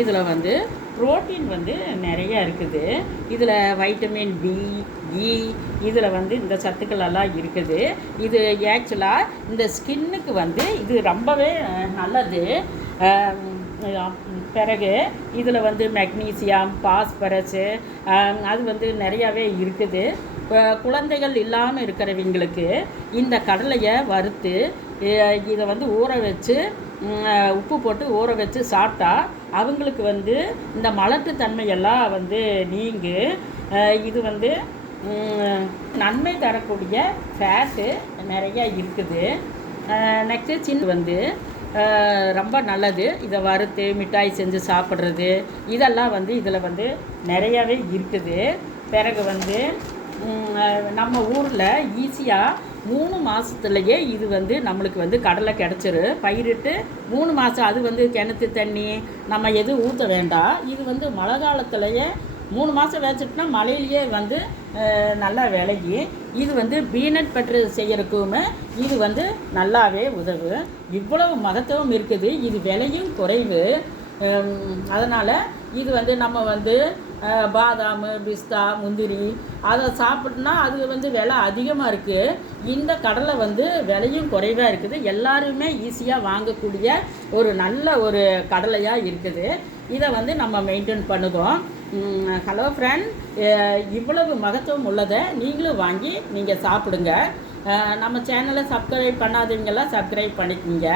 இதில் வந்து புரோட்டீன் வந்து நிறைய இருக்குது. இதில் வைட்டமின் பி இ இதில் வந்து இந்த சத்துக்கள் எல்லாம் இருக்குது. இது ஆக்சுவலாக இந்த ஸ்கின்னுக்கு வந்து இது ரொம்பவே நல்லது. பிறகு இதில் வந்து மெக்னீசியம் பாஸ்பரஸு அது வந்து நிறையாவே இருக்குது. குழந்தைகள் இல்லாமல் இருக்கிறவங்களுக்கு இந்த கடலையை வறுத்து இதை வந்து ஊற வச்சு உப்பு போட்டு ஊற வச்சு சாப்பிட்டா அவங்களுக்கு வந்து இந்த மலட்டுத்தன்மையெல்லாம் வந்து நீங்கு. இது வந்து நன்மை தரக்கூடிய ஃபேட்டு நிறையா இருக்குது. நெக்ஸ்ட்டு சின்ன வந்து ரொம்ப நல்லது. இதை வறுத்து மிட்டாய் செஞ்சு சாப்பிட்றது இதெல்லாம் வந்து இதில் வந்து நிறையாவே இருக்குது. பிறகு வந்து நம்ம ஊரில் ஈஸியாக மூணு மாதத்துலையே இது வந்து நம்மளுக்கு வந்து கடலை கிடச்சிரு. பயிரிட்டு மூணு மாதம் அது வந்து கிணத்து தண்ணி நம்ம எதுவும் ஊற்ற வேண்டாம் இது வந்து மழை காலத்துலேயே மூணு மாதம் வச்சுட்டுனா மழையிலேயே வந்து நல்லா விளையி இது வந்து பீனட் பற்று செய்கிறதுக்குமே இது வந்து நல்லாவே உதவும் இவ்வளவு மகத்துவம் இருக்குது இது விலையும் குறைவு. அதனால் இது வந்து நம்ம வந்து பாதாம் பிஸ்தா முந்திரி. அதை சாப்பிட்னா அது வந்து விலை அதிகமாக இருக்குது இந்த கடலை வந்து விலையும் குறைவாக இருக்குது. எல்லாருமே ஈஸியாக வாங்கக்கூடிய ஒரு நல்ல ஒரு கடலையாக இருக்குது. இதை வந்து நம்ம மெயின்டைன் பண்ணுதோம் ஹலோ ஃப்ரெண்ட் இவ்வளவு மகத்துவம் உள்ளதை நீங்களும் வாங்கி நீங்கள் சாப்பிடுங்க. நம்ம சேனலை சப்ஸ்கிரைப் பண்ணாதவங்கெல்லாம் சப்ஸ்கிரைப் பண்ணிக்கோங்க.